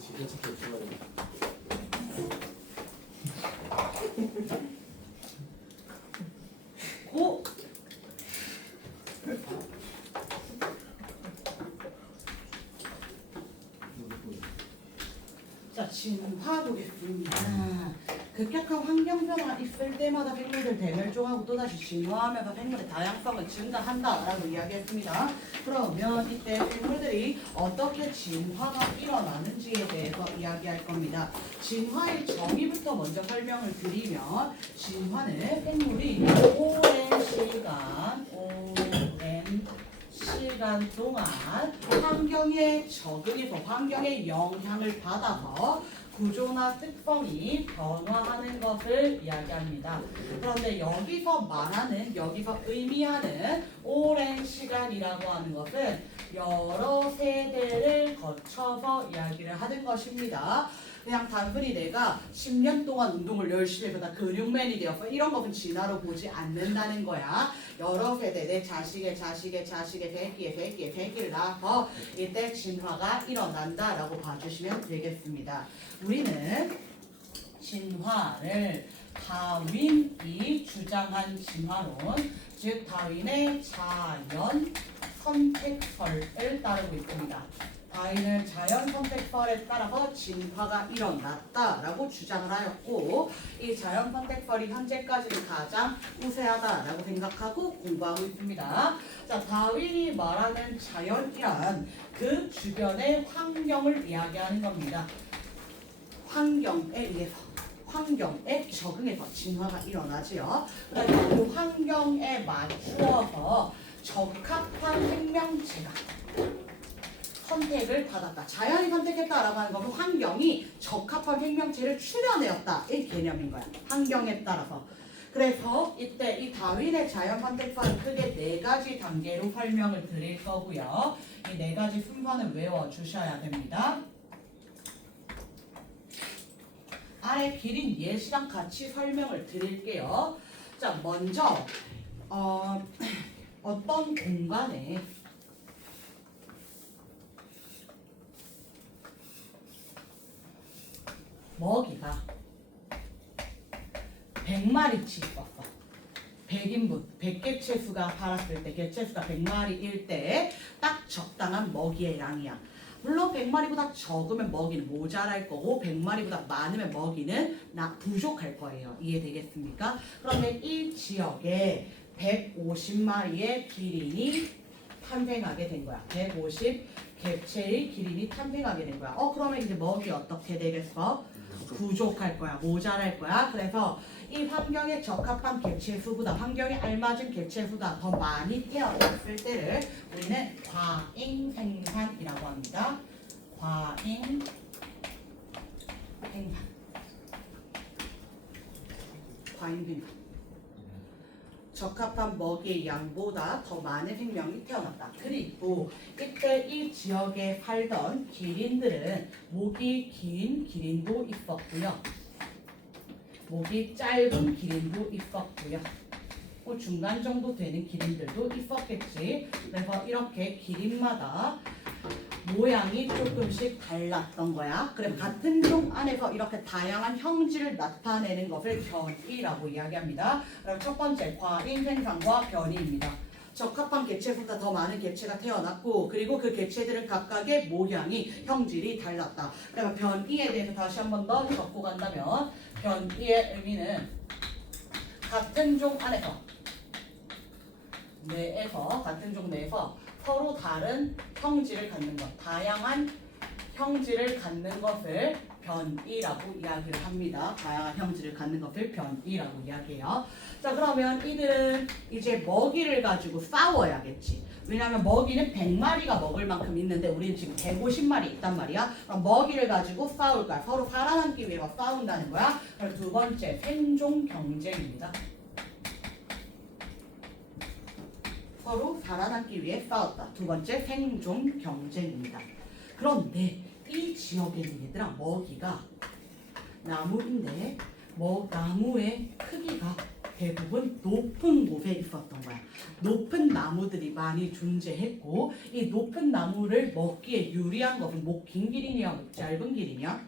지게차게 없어가지고. 고 자, 진화 보겠습니다. 급격한 환경 변화가 있을 때마다 생물들 대멸종하고 또다시 진화하면서 생물의 다양성을 증가한다라고 이야기했습니다. 그러면 이때 생물들이 어떻게 진화가 일어나는지에 대해서 이야기할 겁니다. 진화의 정의부터 먼저 설명을 드리면 진화는 생물이 오랜 시간 동안 환경에 적응해서 환경의 영향을 받아서 구조나 특성이 변화하는 것을 이야기합니다. 그런데 여기서 의미하는 오랜 시간이라고 하는 것은 여러 세대를 거쳐서 이야기를 하는 것입니다. 그냥 단순히 내가 10년 동안 운동을 열심히 해서 나 근육맨이 되었어 이런 것은 진화로 보지 않는다는 거야. 여러 세대 내 자식의 새끼를 낳아서 이때 진화가 일어난다라고 봐주시면 되겠습니다. 우리는 진화를 다윈이 주장한 진화론, 즉 다윈의 자연 선택설을 따르고 있습니다. 다윈은 자연 선택설에 따라서 진화가 일어났다라고 주장을 하였고, 이 자연 선택설이 현재까지는 가장 우세하다라고 생각하고 공부하고 있습니다. 자, 다윈이 말하는 자연이란 그 주변의 환경을 이야기하는 겁니다. 환경에 적응해서 진화가 일어나지요. 그러니까 그 환경에 맞추어서 적합한 생명체가 선택을 받았다. 자연이 선택했다라고 하는 것은 환경이 적합한 생명체를 출현하였다. 이 개념인 거야. 환경에 따라서. 그래서 이때 이 다윈의 자연 선택설은 크게 4가지 단계로 설명을 드릴 거고요. 이 4가지 순서는 외워주셔야 됩니다. 아래 기린 예시랑 같이 설명을 드릴게요. 자, 먼저 어떤 공간에 먹이가 100마리치 있었어. 100인분, 100개체 수가 살았을 때, 개체 수가 100마리일 때 딱 적당한 먹이의 양이야. 물론 100마리보다 적으면 먹이는 모자랄 거고 100마리보다 많으면 먹이는 부족할 거예요. 이해되겠습니까? 그러면 이 지역에 150마리의 기린이 탄생하게 된 거야. 150 개체의 기린이 탄생하게 된 거야. 그러면 이제 먹이 어떻게 되겠어? 부족할 거야. 모자랄 거야. 그래서 이 환경에 적합한 개체 수보다 환경에 알맞은 개체 수가 더 많이 태어났을 때를 우리는 과잉 생산이라고 합니다. 과잉 생산. 적합한 먹이의 양보다 더 많은 생명이 태어났다. 그리고 이때 이 지역에 살던 기린들은 목이 긴 기린도 있었고요. 목이 짧은 기린도 있었고요. 중간 정도 되는 기린들도 있었겠지. 그래서 이렇게 기린마다 모양이 조금씩 달랐던 거야. 그럼 같은 종 안에서 이렇게 다양한 형질을 나타내는 것을 변이라고 이야기합니다. 그럼 첫 번째 과잉 생산과 변이입니다. 적합한 개체보다 더 많은 개체가 태어났고, 그리고 그 개체들은 각각의 모양이 형질이 달랐다. 그러면 변이에 대해서 다시 한 번 더 적고 간다면 변이의 의미는 같은 종 내에서 서로 다른 형질을 갖는 것, 다양한 형질을 갖는 것을 변이라고 이야기를 합니다. 다양한 형질을 갖는 것을 변이라고 이야기해요. 자, 그러면 이들은 이제 먹이를 가지고 싸워야겠지. 왜냐하면 먹이는 100마리가 먹을 만큼 있는데 우리는 지금 150마리 있단 말이야. 그럼 먹이를 가지고 싸울 거야. 서로 살아남기 위해서 싸운다는 거야. 그럼 두 번째 생존 경쟁입니다. 서로 살아남기 위해 싸웠다. 두 번째 생존 경쟁입니다. 그런데 이 지역에는 얘들아 먹이가 나무인데 나무의 크기가 대부분 높은 곳에 있었던 거야. 높은 나무들이 많이 존재했고 이 높은 나무를 먹기에 유리한 것은 목 긴 기린이야, 목 짧은 기린이야?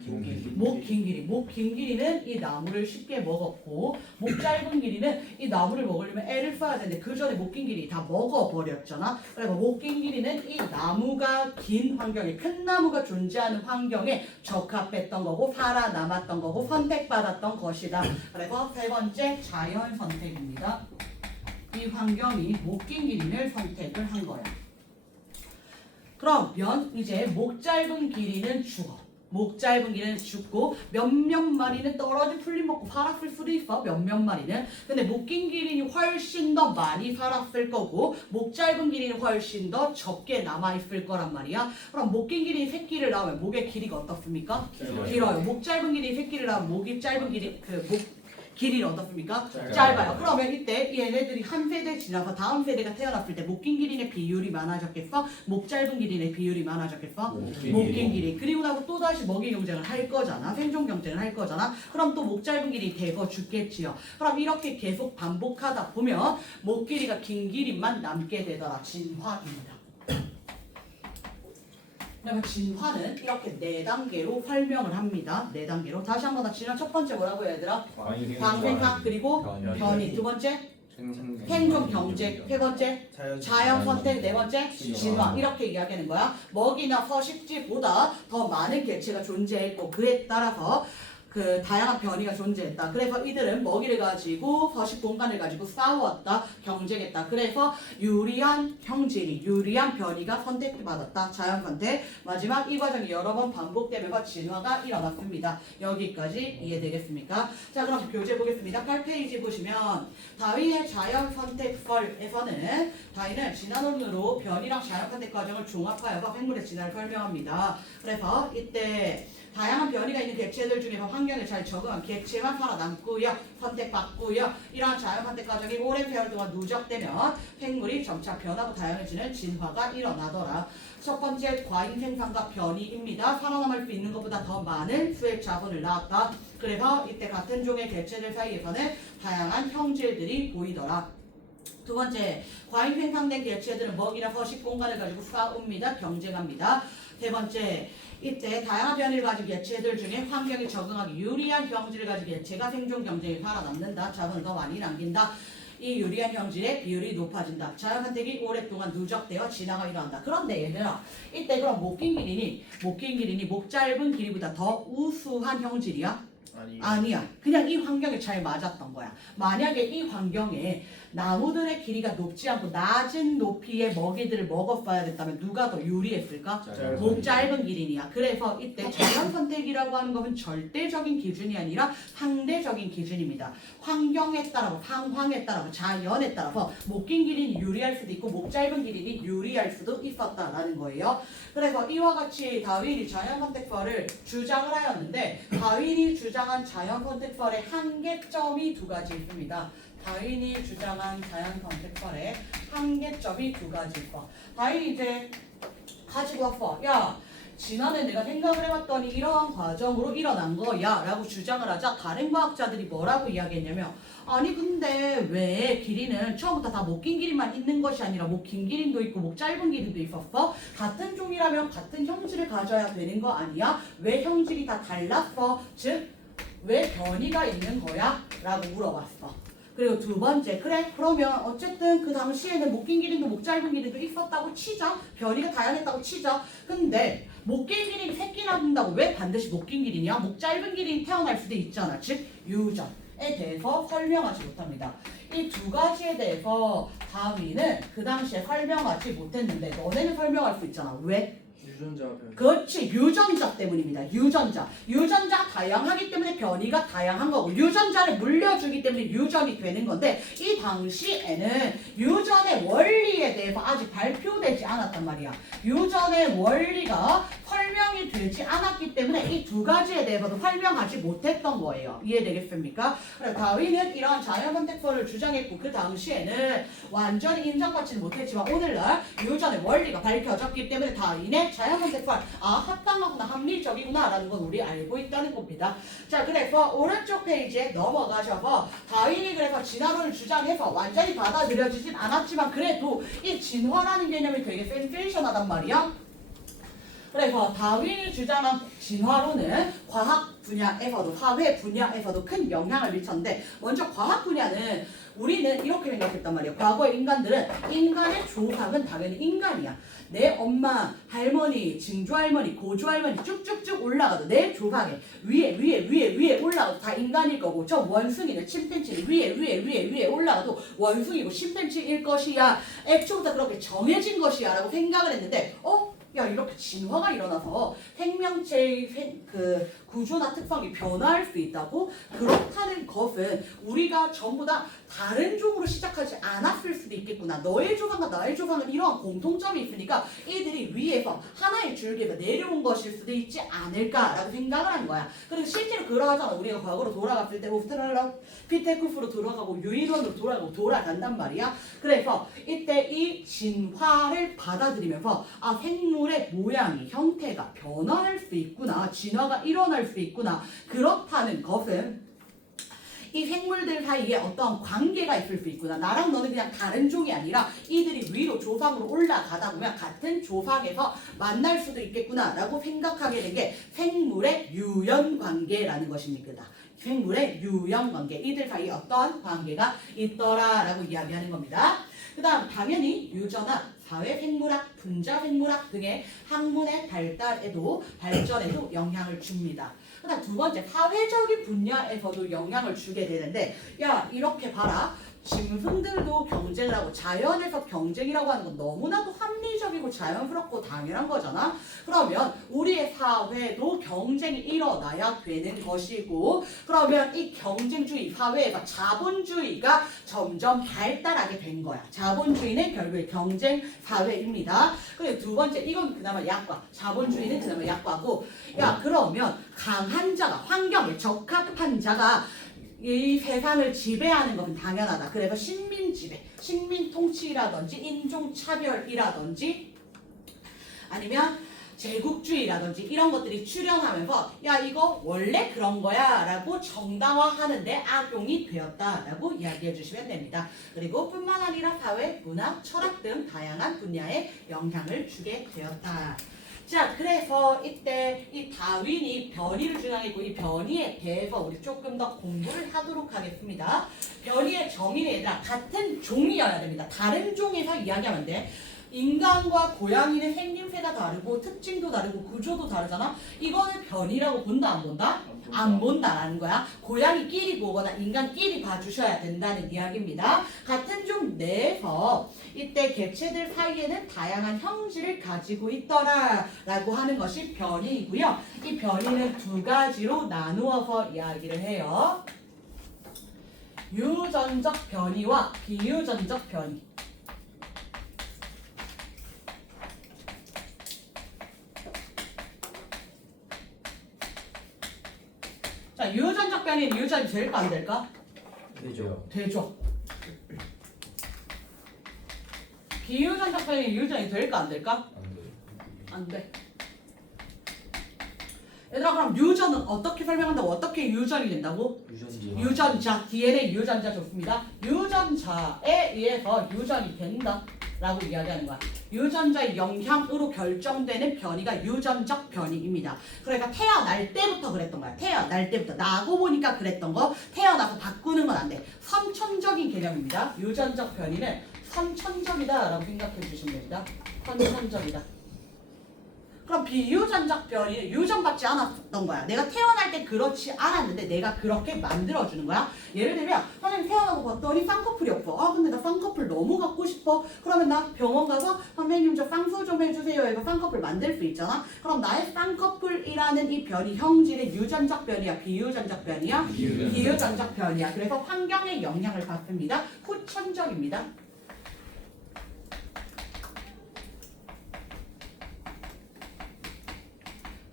목 긴 기린. 목 긴 기린은 이 나무를 쉽게 먹었고 목 짧은 기린은 이 나무를 먹으려면 애를 써야 되는데 그 전에 목 긴 기린이 다 먹어버렸잖아. 그래서 목 긴 기린은 이 나무가 긴 환경에, 큰 나무가 존재하는 환경에 적합했던 거고 살아남았던 거고 선택받았던 것이다. 그래서 세 번째 자연 선택입니다. 이 환경이 목 긴 기린을 선택을 한 거야. 그러면 이제 목 짧은 기린은 죽어. 목 짧은 기린은 죽고 몇몇 마리는 떨어진 풀잎 먹고 살았을 수도 있어. 몇몇 마리는. 근데 목 긴 기린이 훨씬 더 많이 살았을 거고 목 짧은 기린이 훨씬 더 적게 남아있을 거란 말이야. 그럼 목 긴 기린이 새끼를 낳으면 목의 길이가 어떻습니까? 길어요. 목 짧은 기린이 새끼를 낳으면 목이 짧은 기린 목 길이는 어떻습니까? 짧아요. 그러면 이때 얘네들이 한 세대 지나서 다음 세대가 태어났을 때 목 긴 기린의 비율이 많아졌겠어? 목 짧은 기린의 비율이 많아졌겠어? 목 긴 기린. 그리고 나서 또다시 먹이 경쟁을 할 거잖아. 생존 경쟁을 할 거잖아. 그럼 또 목 짧은 기린이 대거 죽겠지요. 그럼 이렇게 계속 반복하다 보면 목 길이가 긴 기린만 남게 되더라. 진화입니다. 그러면 진화는 이렇게 4단계로 설명을 합니다. 4단계로. 다시 한 번 더 진화 첫 번째 뭐라고 해야 되더라? 광생산 그리고 변이. 두 번째 생존 경쟁. 세 번째 자연 선택. 네 번째 진화. 이렇게 이야기하는 거야. 먹이나 서식지보다 더 많은 개체가 존재했고 그에 따라서 그 다양한 변이가 존재했다. 그래서 이들은 먹이를 가지고 서식 공간을 가지고 싸웠다, 경쟁했다. 그래서 유리한 형질이, 유리한 변이가 선택받았다. 자연 선택. 마지막 이 과정이 여러 번 반복되면서 진화가 일어났습니다. 여기까지 이해되겠습니까? 자, 그럼 교재 보겠습니다. 8페이지 보시면 다윈의 자연 선택설에서는 다윈은 진화론으로 변이랑 자연 선택 과정을 종합하여서 생물의 진화를 설명합니다. 그래서 이때 다양한 변이가 있는 개체들 중에서 환경에 잘 적응한 개체만 살아남고요. 선택받고요. 이러한 자연 선택 과정이 오랜 세월 동안 누적되면 생물이 점차 변하고 다양해지는 진화가 일어나더라. 첫 번째 과잉 생산과 변이입니다. 살아남을 수 있는 것보다 더 많은 수의 자손을 낳았다. 그래서 이때 같은 종의 개체들 사이에서는 다양한 형질들이 보이더라. 두 번째, 과잉 생산된 개체들은 먹이나 서식 공간을 가지고 싸웁니다. 경쟁합니다. 세 번째, 이때 다양한 변이를 가진 개체들 중에 환경에 적응하기 유리한 형질을 가진 개체가 생존 경쟁에 살아남는다. 자손을 더 많이 남긴다. 이 유리한 형질의 비율이 높아진다. 자연 선택이 오랫동안 누적되어 진화가 일어난다. 그런데 얘들아, 이때 그럼 목 긴 기린이 목 짧은 길이보다 더 우수한 형질이야? 아니야. 그냥 이 환경에 잘 맞았던 거야. 만약에 이 환경에 나무들의 길이가 높지 않고 낮은 높이의 먹이들을 먹었어야 됐다면 누가 더 유리했을까? 목 짧은 기린이야. 그래서 이때 자연 선택이라고 하는 것은 절대적인 기준이 아니라 상대적인 기준입니다. 환경에 따라서, 상황에 따라서, 자연에 따라서 목 긴 기린이 유리할 수도 있고 목 짧은 기린이 유리할 수도 있었다라는 거예요. 그래서 이와 같이 다윈이 자연 선택설을 주장을 하였는데 다윈이 주장한 자연 선택설의 한계점이 두 가지 있습니다. 다윈이 주장한 자연 선택설의 한계점이 두 가지 있어. 다윈이 이제 가지고 왔어. 야, 지난해 내가 생각을 해봤더니 이러한 과정으로 일어난 거야 라고 주장을 하자 다른 과학자들이 뭐라고 이야기했냐면 아니 근데 왜 길이는 처음부터 다 목 긴 기린만 있는 것이 아니라 목 긴 기린도 있고 목 짧은 기린도 있었어? 같은 종이라면 같은 형질을 가져야 되는 거 아니야? 왜 형질이 다 달랐어? 즉 왜 변이가 있는 거야? 라고 물어봤어. 그리고 두 번째, 그래 그러면 어쨌든 그 당시에는 목 긴 기린도 목 짧은 기린도 있었다고 치자. 변이가 다양했다고 치자. 근데 목 긴 기린이 새끼 낳는다고 왜 반드시 목 긴 기린이야? 목 짧은 기린이 태어날 수도 있잖아. 즉 유전에 대해서 설명하지 못합니다. 이 두 가지에 대해서 다윈은 그 당시에 설명하지 못했는데 너네는 설명할 수 있잖아. 왜? 유전자 변이. 그렇지, 유전자 때문입니다. 유전자 다양하기 때문에 변이가 다양한 거고 유전자를 물려주기 때문에 유전이 되는 건데 이 당시에는 유전의 원리에 대해서 아직 발표되지 않았단 말이야. 유전의 원리가 설명이 되지 않았기 몰랐기 때문에 이 두 가지에 대해서도 설명하지 못했던 거예요. 이해되겠습니까? 그래서 다윈은 이런 자연선택설을 주장했고 그 당시에는 완전히 인정받지는 못했지만 오늘날 유전의 원리가 밝혀졌기 때문에 다윈의 자연선택설 합당하구나 합리적이구나 라는 건 우리 알고 있다는 겁니다. 자, 그래서 오른쪽 페이지에 넘어가셔서 다윈이 그래서 진화론을 주장해서 완전히 받아들여지진 않았지만 그래도 이 진화라는 개념이 되게 센세이션하단 말이야. 그래서 다윈이 주장한 진화론은 과학 분야에서도 사회 분야에서도 큰 영향을 미쳤는데 먼저 과학 분야는 우리는 이렇게 생각했단 말이에요. 과거의 인간들은 인간의 조상은 당연히 인간이야. 내 엄마, 할머니, 증조할머니, 고조할머니 쭉쭉쭉 올라가도 내 조상에 위에 올라가도 다 인간일 거고 저 원숭이는 침팬지는 위에 올라가도 원숭이고 침팬지일 것이야. 애초부터 그렇게 정해진 것이야 라고 생각을 했는데 야 이렇게 진화가 일어나서 생명체의 그 구조나 특성이 변화할 수 있다고? 그렇다는 것은 우리가 전부 다 다른 종으로 시작하지 않았을 수도 있겠구나. 너의 조상과 나의 조상은 이러한 공통점이 있으니까 이들이 위에서 하나의 줄기에서 내려온 것일 수도 있지 않을까라고 생각을 한 거야. 그리고 실제로 그러하잖아. 우리가 과거로 돌아갔을 때 오스트랄로피테쿠스로 돌아가고 유인원으로 돌아간단 말이야. 그래서 이때 이 진화를 받아들이면서 생물의 모양이 형태가 변화할 수 있구나. 진화가 일어날 수 있구나. 그렇다는 것은 이 생물들 사이에 어떤 관계가 있을 수 있구나. 나랑 너는 그냥 다른 종이 아니라 이들이 위로 조상으로 올라가다 보면 같은 조상에서 만날 수도 있겠구나 라고 생각하게 된 게 생물의 유연관계라는 것입니다. 생물의 유연관계. 이들 사이에 어떤 관계가 있더라 라고 이야기하는 겁니다. 그 다음 당연히 유전학, 사회생물학, 분자생물학 등의 학문의 발전에도 영향을 줍니다. 그 다음 두 번째, 사회적인 분야에서도 영향을 주게 되는데 야 이렇게 봐라. 짐승들도 경쟁을 하고 자연에서 경쟁이라고 하는 건 너무나도 합리적이고 자연스럽고 당연한 거잖아. 그러면 우리의 사회도 경쟁이 일어나야 되는 것이고 그러면 이 경쟁주의 사회에서 자본주의가 점점 발달하게 된 거야. 자본주의는 결국에 경쟁 사회입니다. 그리고 두 번째, 이건 그나마 약과. 자본주의는 그나마 약과고 야 그러면 강한 자가 환경에 적합한 자가 이 세상을 지배하는 것은 당연하다. 그래서 식민 지배, 식민 통치라든지 인종 차별이라든지 아니면 제국주의라든지 이런 것들이 출현하면서 야 이거 원래 그런 거야 라고 정당화하는데 악용이 되었다 라고 이야기해 주시면 됩니다. 그리고 뿐만 아니라 사회, 문화, 철학 등 다양한 분야에 영향을 주게 되었다. 자, 그래서 이때 이 다윈이 변이를 주장했고 이 변이에 대해서 우리 조금 더 공부를 하도록 하겠습니다. 변이의 정의는 얘들아 같은 종이어야 됩니다. 다른 종에서 이야기하면 돼. 인간과 고양이는 생김새가 다르고 특징도 다르고 구조도 다르잖아. 이거는 변이라고 본다 안 본다? 안 본다라는 거야. 고양이끼리 보거나 인간끼리 봐주셔야 된다는 이야기입니다. 같은 종 내에서 이때 개체들 사이에는 다양한 형질을 가지고 있더라 라고 하는 것이 변이이고요. 이 변이는 두 가지로 나누어서 이야기를 해요. 유전적 변이와 비유전적 변이. 자, 유전적 변이는 유전이 될까 안 될까? 되죠. 비유전적 변이는 유전이 될까 안 될까? 안 돼. 얘들아 그럼 유전은 어떻게 설명한다고? 어떻게 유전이 된다고? 유전자, DNA 유전자 좋습니다. 유전자에 의해서 유전이 된다 라고 이야기하는 거야. 유전자의 영향으로 결정되는 변이가 유전적 변이입니다. 그러니까 태어날 때부터 그랬던 거야. 태어날 때부터 나고 보니까 그랬던 거 태어나서 바꾸는 건 안 돼. 선천적인 개념입니다. 유전적 변이는 선천적이다 라고 생각해 주시면 됩니다. 선천적이다. 그럼 비유전적 변이는 유전받지 않았던 거야. 내가 태어날 때 그렇지 않았는데 내가 그렇게 만들어주는 거야. 예를 들면 선생님 태어나고 봤더니 쌍꺼풀이 없어. 근데 나 쌍꺼풀 너무 갖고 싶어. 그러면 나 병원 가서 선생님 저 쌍수 좀 해주세요. 이거 쌍꺼풀 만들 수 있잖아. 그럼 나의 쌍꺼풀이라는 이 변이 형질의 유전적 변이야? 비유전적 변이야? 비유전적 변이야. 그래서 환경의 영향을 받습니다. 후천적입니다.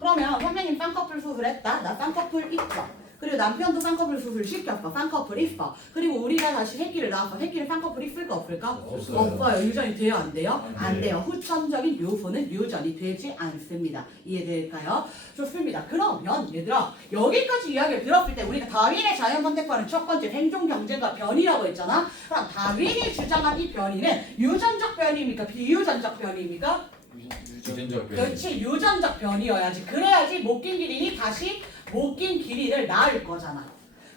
그러면 선생님 쌍꺼풀 수술했다. 나 쌍꺼풀 있어. 그리고 남편도 쌍꺼풀 수술 시켰어. 쌍꺼풀 있어. 그리고 우리가 다시 새끼를 낳았어. 새끼를 쌍꺼풀 있을까 없을까? 없어요. 유전이 돼요? 안 돼요? 안 돼요. 후천적인 요소는 유전이 되지 않습니다. 이해될까요? 좋습니다. 그러면 얘들아 여기까지 이야기를 들었을 때 우리가 다윈의 자연선택과는 첫 번째 생존 경쟁과 변이라고 했잖아. 그럼 다윈이 주장한 이 변이는 유전적 변이입니까? 비유전적 변이입니까? 유전적 변이. 그렇지. 유전적 변이여야지. 그래야지 못 낀 기린이 다시 못 낀 기린을 낳을 거잖아.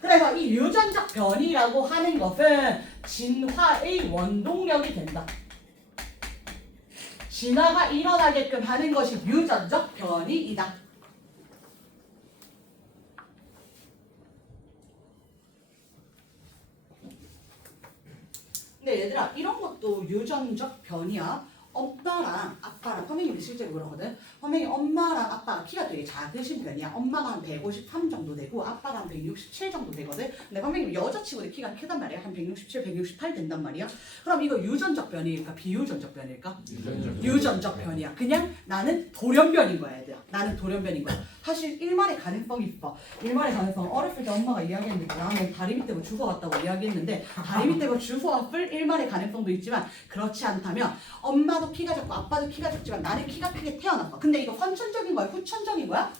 그래서 이 유전적 변이라고 하는 것은 진화의 원동력이 된다. 진화가 일어나게끔 하는 것이 유전적 변이이다. 근데 얘들아 이런 것도 유전적 변이야. 엄마랑 아빠랑 선생님이 실제로 그러거든. 선생님 엄마랑 아빠가 키가 되게 작으신 편이야. 엄마가 한 153 정도 되고 아빠가 한 167 정도 되거든. 근데 선생님 여자치고도 키가 크단 말이야. 한 167, 168 된단 말이야. 그럼 이거 유전적 변이일까? 비유전적 변일까? 유전적 변이야. 그냥 나는 돌연변인 거야 얘들아. 나는 돌연변인 거야. 사실 일말의 가능성이 있어. 일말의 가능성. 어렸을 때 엄마가 이야기했는데 나는 다리 밑에 주워왔다고 이야기했는데 다리 밑에 주워왔을 일말의 가능성도 있지만 그렇지 않다면 엄마도 키가 작고 아빠도 키가 작지만 나는 키가 크게 태어났어. 근데 이거 선천적인 거야? 후천적인 거야?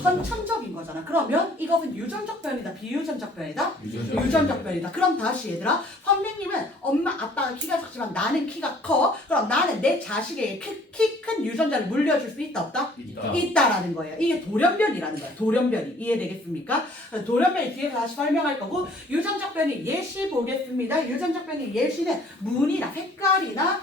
선천적인 거잖아. 그러면 이것은 유전적 변이다? 비유전적 변이다? 유전적 변이다. 그럼 다시 얘들아 선생님은 엄마 아빠가 키가 작지만 나는 키가 커. 그럼 나는 내 자식에게 키 큰 유전자를 물려줄 수 있다 없다? 있다라는 거예요. 이게 돌연변이라는 거야. 돌연변이. 이해되겠습니까? 돌연변이 뒤에서 다시 설명할 거고 유전적 변이 예시 보겠습니다. 유전적 변이 예시는 무늬나 색깔이나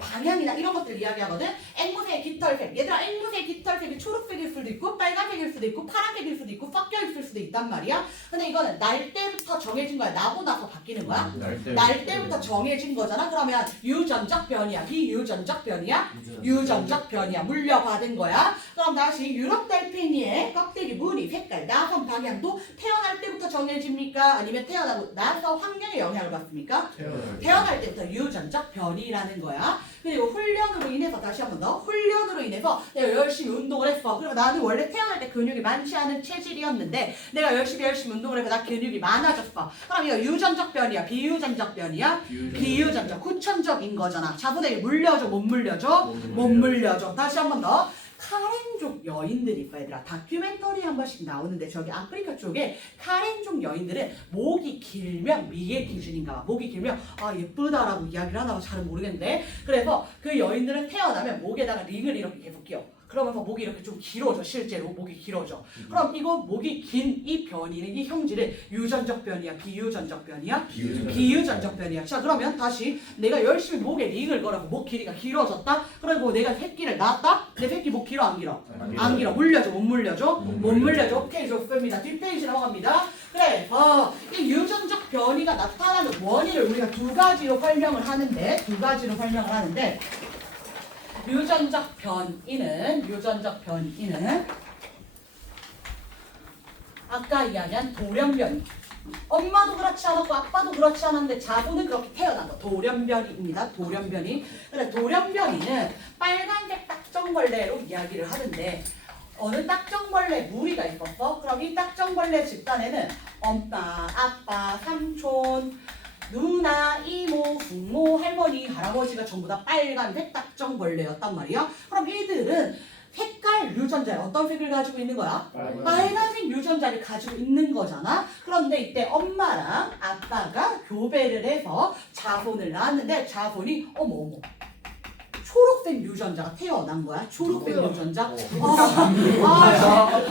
방향이나 이런 것들 이야기하거든. 앵무새의 깃털색. 얘들아 앵무새의 깃털색이 초록색일 수도 있고 빨간색일 수도 있고 파란색일 수도 있고 섞여 있을 수도 있단 말이야. 근데 이거는 날 때부터 정해진 거야. 나고 나서 바뀌는 거야? 날 때부터 정해진 거잖아. 그러면 유전적 변이야? 비유전적 변이야? 유전적 변이야. 물려받은 거야. 그럼 다시 유럽 달팽이의 껍데기 무늬 색깔 나선 방향도 태어날 때부터 정해집니까? 아니면 태어나고 나서 환경의 영향을 받습니까? 태어날 때부터 유전적 변이라는 거야. 그리고 훈련으로 인해서 다시 한 번 더 훈련으로 인해서 내가 열심히 운동을 했어. 그리고 나는 원래 태어날 때 근육이 많지 않은 체질이었는데 내가 열심히 운동을 해서 나 근육이 많아졌어. 그럼 이거 유전적 변이야? 비유전적 변이야? 비유전적. 후천적인 거잖아. 자손에게 물려줘? 못 물려줘? 못 물려줘. 다시 한 번 더. 카렌족 여인들이 있어 얘들아. 다큐멘터리 한 번씩 나오는데 저기 아프리카 쪽에 카렌족 여인들은 목이 길면 미의 기준인가 봐. 목이 길면 아 예쁘다라고 이야기를 하나 봐. 잘은 모르겠는데 그래서 그 여인들은 태어나면 목에다가 링을 이렇게 계속 끼워. 그러면서 목이 이렇게 좀 길어져. 실제로 목이 길어져. 그럼 이거 목이 긴 이 변이는 이 형질은 유전적 변이야? 비유전적 변이야? 비유전적 변이야. 자 그러면 다시 내가 열심히 목에 링을 걸어서 목 길이가 길어졌다. 그리고 내가 새끼를 낳았다. 내 새끼 목 길어 안 길어? 안 길어. 물려줘? 못 물려줘? 못 물려줘. 오케이 좋습니다. 뒷페이지 넘어갑니다. 그래서 이 유전적 변이가 나타나는 원인을 우리가 두 가지로 설명을 하는데 유전적 변이는 아까 이야기한 돌연변이. 엄마도 그렇지 않았고 아빠도 그렇지 않았는데 자손은 그렇게 태어난 거. 돌연변이입니다. 돌연변이. 그래 돌연변이는 빨간색 딱정벌레로 이야기를 하는데 어느 딱정벌레 무리가 있었어? 그럼 이 딱정벌레 집단에는 엄마, 아빠, 삼촌, 누나, 이모, 숙모, 할머니, 할아버지가 전부 다 빨간색 딱정벌레였단 말이야. 그럼 이들은 색깔 유전자를 어떤 색을 가지고 있는 거야? 빨간색 유전자를 가지고 있는 거잖아. 그런데 이때 엄마랑 아빠가 교배를 해서 자손을 낳았는데 자손이 어머 초록색 유전자가 태어난 거야. 초록색 유전자.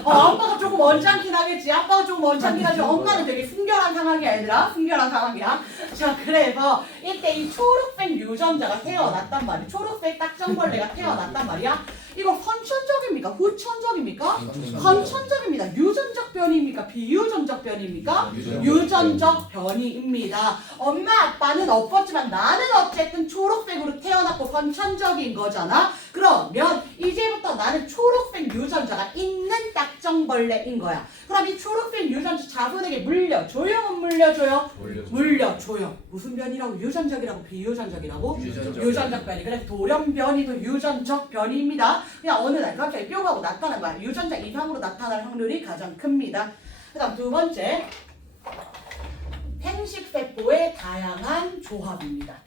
아빠가 조금 언짢긴 하겠지. 아빠가 조금 언짢긴 하지. 엄마는 되게 순결한 상황이야 얘들아. 순결한 상황이야. 자 그래서 이때 이 초록색 유전자가 태어났단 말이야. 초록색 딱정벌레가 태어났단 말이야. 이거 선천적입니까? 후천적입니까? 선천적입니다. 유전적 변이입니까? 비유전적 변이입니까? 유전적 변이입니다. 엄마 아빠는 없었지만 나는 어쨌든 초록색으로 태어났고 선천적인 거잖아. 그러면 이제부터 나는 초록색 유전자가 있는 엽정벌레인 거야. 그럼 이 초록색 유전자 자손에게 물려줘요? 안 물려줘요? 물려줘요. 무슨 변이라고? 유전적이라고 비유전적이라고? 유전적 변이. 그래서 돌연변이도 유전적 변이입니다. 그냥 어느 날 갑자기 뿅 하고 나타난 거야. 유전자 이상으로 나타날 확률이 가장 큽니다. 그 다음 두 번째, 생식세포의 다양한 조합입니다.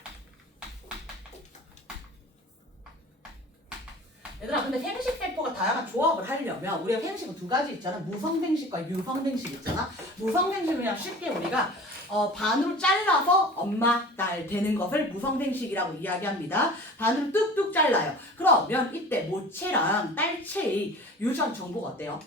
얘들아, 근데 생식세포가 다양한 조합을 하려면 우리가 생식은 두 가지 있잖아. 무성생식과 유성생식 있잖아. 무성생식은 그냥 쉽게 우리가 반으로 잘라서 엄마, 딸 되는 것을 무성생식이라고 이야기합니다. 반으로 뚝뚝 잘라요. 그러면 이때 모체랑 딸체의 유전 정보가 어때요?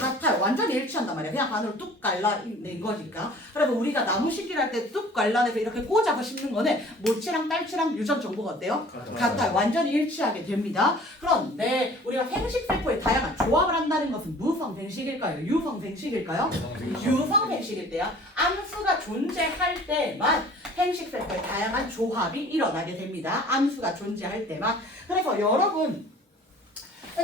같아요. 완전히 일치한단 말이야. 그냥 반으로 뚝 갈라낸 거니까. 그래서 우리가 나무 심기를 할 때 뚝 갈라내서 이렇게 꽂아서 심는 거는 모체랑 딸체랑 유전 정보가 어때요? 같아요. 완전히 일치하게 됩니다. 그런데 우리가 생식세포의 다양한 조합을 한다는 것은 무성생식일까요? 유성생식일까요? 유성생식일 때야. 암수가 존재할 때만 생식세포의 다양한 조합이 일어나게 됩니다. 암수가 존재할 때만. 그래서 여러분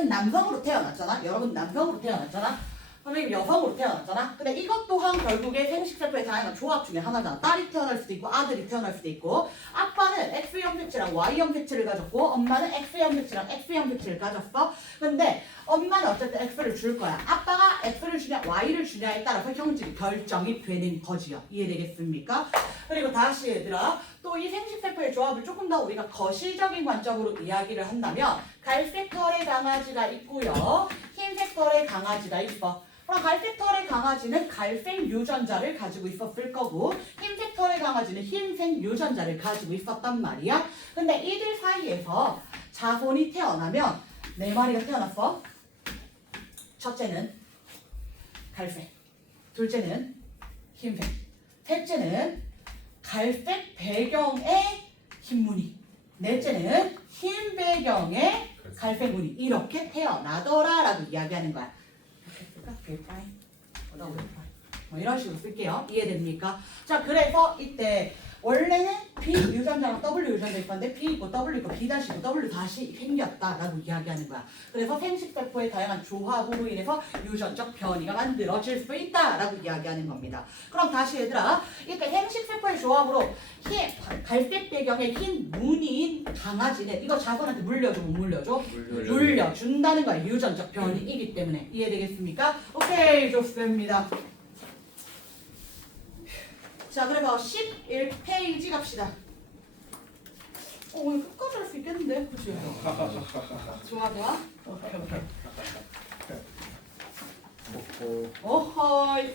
남성으로 태어났잖아. 여러분 남성으로 태어났잖아. 선생님 여성으로 태어났잖아. 근데 이것 또한 결국에 생식세포의 다양한 조합 중에 하나잖아. 딸이 태어날 수도 있고 아들이 태어날 수도 있고. 아빠는 X형 색치랑 Y형 색치를 가졌고 엄마는 X형 색치랑 X형 색치를 가졌어. 근데 엄마는 어쨌든 X를 줄 거야. 아빠가 X를 주냐 Y를 주냐에 따라서 형질이 결정이 되는 거지요. 이해되겠습니까? 그리고 다시 얘들아, 또 이 생식세포의 조합을 조금 더 우리가 거시적인 관점으로 이야기를 한다면 갈색 털의 강아지가 있고요. 흰색 털의 강아지가 있어. 그럼 갈색 털의 강아지는 갈색 유전자를 가지고 있었을 거고 흰색 털의 강아지는 흰색 유전자를 가지고 있었단 말이야. 근데 이들 사이에서 자손이 태어나면 네 마리가 태어났어. 첫째는 갈색, 둘째는 흰색, 셋째는 갈색 배경의 흰 무늬, 넷째는 흰 배경의 갈색 무늬. 이렇게 태어나더라라고 이야기하는 거야. 이렇게 쓸까? 뭐 이런 식으로 쓸게요. 이해됩니까? 자, 그래서 이때 원래는 B 유전자랑 W 유전자 있었는데 B 있고 W 있고 B 다시 있고 W 다시 생겼다라고 이야기하는 거야. 그래서 생식세포의 다양한 조합으로 인해서 유전적 변이가 만들어질 수 있다라고 이야기하는 겁니다. 그럼 다시 얘들아, 이때 생식세포의 조합으로 갈색 배경의 흰 무늬인 강아지는 이거 자손한테 물려줘 못 물려줘? 물려준다는 거야. 유전적 변이이기 때문에. 이해되겠습니까? 오케이, 좋습니다. 자, 그래서 11페이지 갑시다. 오늘 끝까지 할 수 있겠는데? 그치? 좋아. 오케이. 어허이.